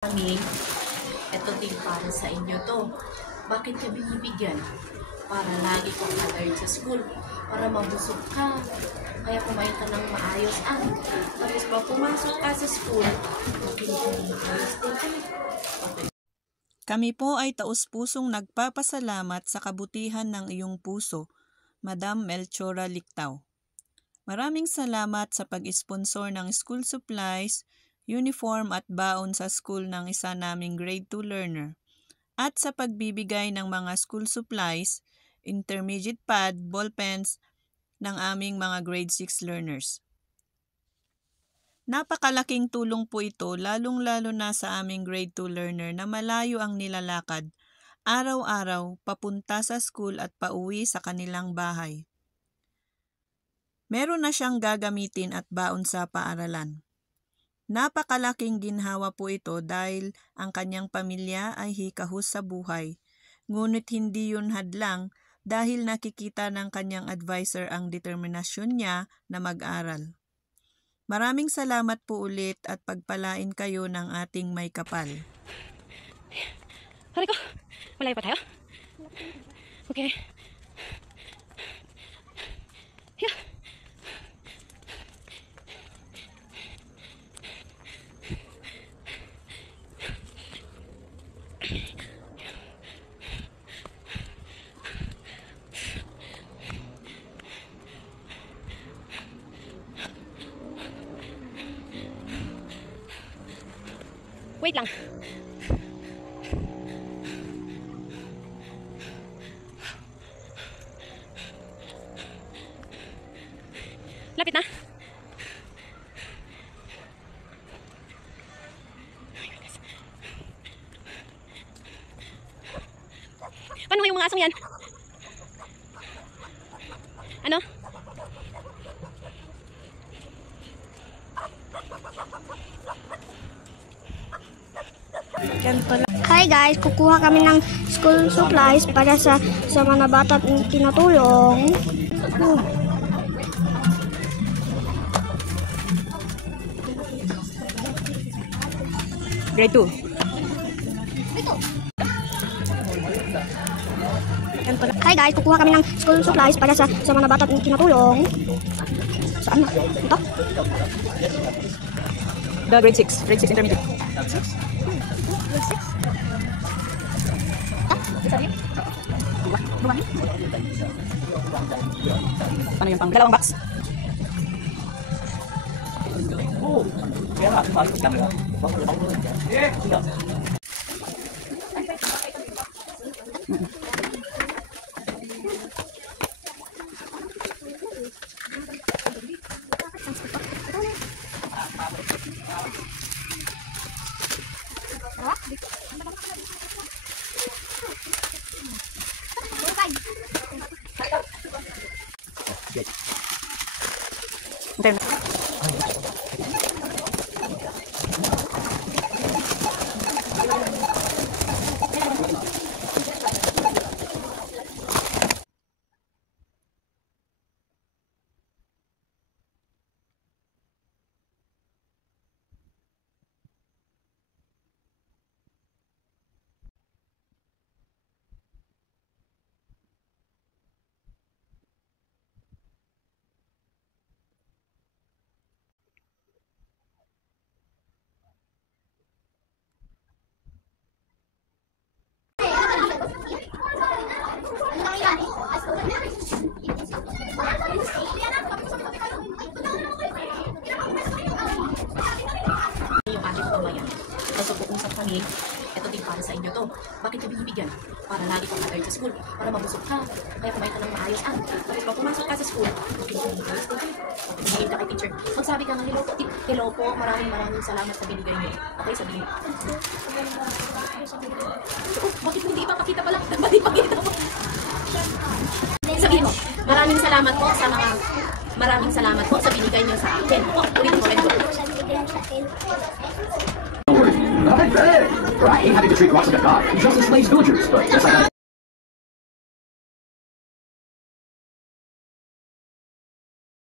Kami, ito din para sa inyo to. Bakit ka binibigyan? Para lagi kang alert sa school, para mabusog ka, kaya kumain ka ng maayos. Tapos pag pumasok ka sa school, makinig ka ng maayos din. Okay. Kami po ay taus-pusong nagpapasalamat sa kabutihan ng iyong puso, Madam Melchora Lictao. Maraming salamat sa pag-sponsor ng school supplies, uniform at baon sa school ng isa naming grade 2 learner, at sa pagbibigay ng mga school supplies, intermediate pad, ballpens ng aming mga grade 6 learners. Napakalaking tulong po ito lalong-lalo na sa aming grade 2 learner na malayo ang nilalakad, araw-araw papunta sa school at pauwi sa kanilang bahay. Meron na siyang gagamitin at baon sa paaralan. Napakalaking ginhawa po ito dahil ang kanyang pamilya ay hikahos sa buhay, ngunit hindi yun hadlang dahil nakikita ng kanyang advisor ang determinasyon niya na mag-aral. Maraming salamat po ulit at pagpalain kayo ng ating may kapal. Aray ko, malayo pa tayo? Okay. Yeah. Wait lang. Lapit na. Paano yung mga asong yan? Ano? Hi guys, kukuha kami ng school supplies para sa mga bata at tinutulong. Grade 2. Hi guys, kukuha kami ng school supplies para sa mga bata at tinutulong. Saan na? Ito? The grade 6. Grade 6 intermediate. Ano yung pang dalawang box? Yung ating pambayan. Kasi puusap kami, ito din para sa inyo to. Bakit ka binibigyan? Para lagi kang alert sa school, para mabusog ka, kaya kumain ka ng maayos. Tapos pag pumasok ka sa school, makinig ka ng maayos din. Pagkain ka kay teacher, magsabi ka ng hello po, maraming salamat sa binigay niyo. Okay, sabihin. Bakit hindi ipapakita pala? Ba't ipakita mo? Sabihin mo, maraming salamat po sa binigay niyo sa akin. Ulit mo. Right, having to treat rocks like a god, just as slaves villagers, but just like